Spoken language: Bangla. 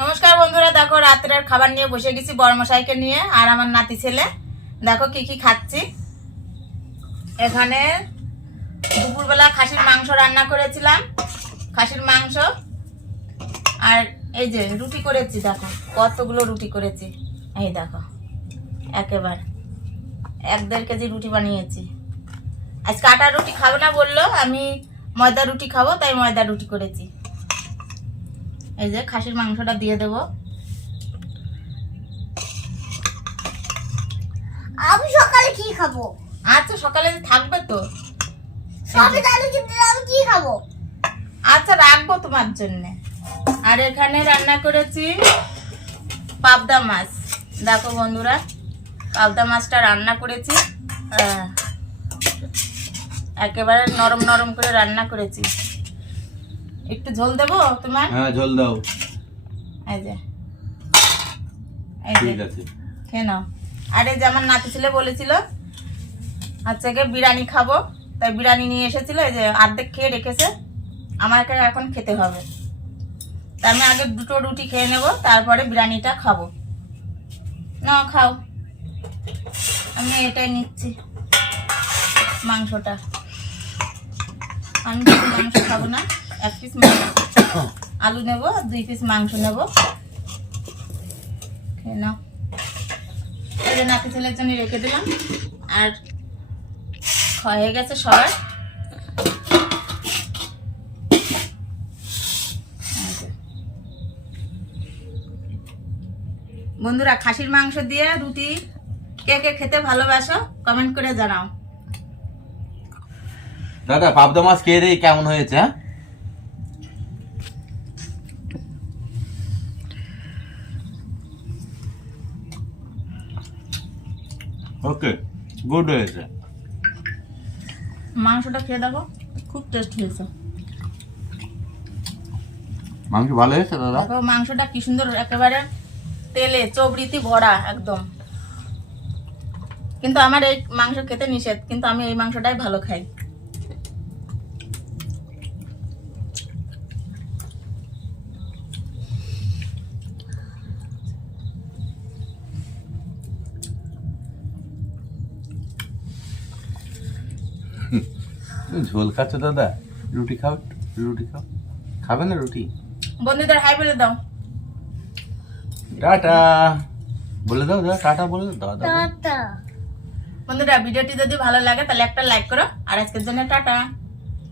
নমস্কার বন্ধুরা, দেখো রাত্রের খাবার নিয়ে বসে গেছি বড়মশাইকে নিয়ে আর আমার নাতি ছেলে। দেখো কি কি খাচ্ছি। এখানে দুপুরবেলা খাসির মাংস রান্না করেছিলাম, খাসির মাংস। আর এই যে রুটি করেছি, দেখো, কতগুলো রুটি করেছি। এই দেখো, একেবারে এক দেড় কেজি রুটি বানিয়েছি। আজকে আটা রুটি খাব না বলল, আমি ময়দা রুটি খাব, তাই ময়দা রুটি করেছি। এই যে খাসির মাংসটা দিয়ে দেব। আমি সকালে কি খাব? আচ্ছা সকালে থাকবে তো। সবে তাহলে কিন্তু আমি কি খাব? আচ্ছা রাখব তোমার জন্য। আর এখানে রান্না করেছি পাবদা মাছ। দেখো বন্ধুরা পাবদা মাছটা রান্না করেছি। একেবারে নরম নরম করে রান্না করেছি। একটু ঝোল দেবো তোমার? হ্যাঁ ঝোল দাও। এই যে। ঠিক আছে। খেয়ে নাও। আর যে আমার নাতি ছেলে বলেছিল আচ্ছা কে বিরিয়ানি খাব তাই বিরিয়ানি নিয়ে এসেছিল এই যে অর্ধেক খেয়ে রেখেছে। আমাকে এখন খেতে হবে। তা আমি আগে দুটো রুটি খেয়ে নেব তারপরে বিরিয়ানিটা খাব। না খাও। আমি এটাই নিচ্ছি মাংসটা। আমি মাংস খাব না। এক পিস আলু নেব, দুই পিস মাংস নেব। খেয়ে নাও। নাতি ছেলের জন্য রেখে দিলাম। আর হয়ে গেছে সবার। বন্ধুরা, খাসির মাংস দিয়ে রুটি কে কে খেতে ভালোবাসো কমেন্ট করে জানাও। দাদা, পাবদা মাছ খেয়ে দিয়ে কেমন হয়েছে হ্যাঁ? ওকে গুড হয়েছে মাংসটা খেয়ে দেখো খুব টেস্ট হয়েছে। মাংস ভালো হয়েছে দাদা? দেখো মাংসটা কি সুন্দর একেবারে তেলে চবড়িতে ভরা একদম। কিন্তু আমার এই মাংস খেতে নিষেধ কিন্তু আমি এই মাংসটাই ভালো খাই। ঝোল খাচ্ছ দাদা? রুটি খাও রুটি খাও। খাবে না রুটি? বন্ধুদের হাই বলে দাও। টাটা। বলে দাও দাদা টাটা বলে দাও দাদা। টাটা। বন্ধুরা ভিডিওটি যদি ভালো লাগে তাহলে একটা লাইক করো। আর আজকের জন্য টাটা।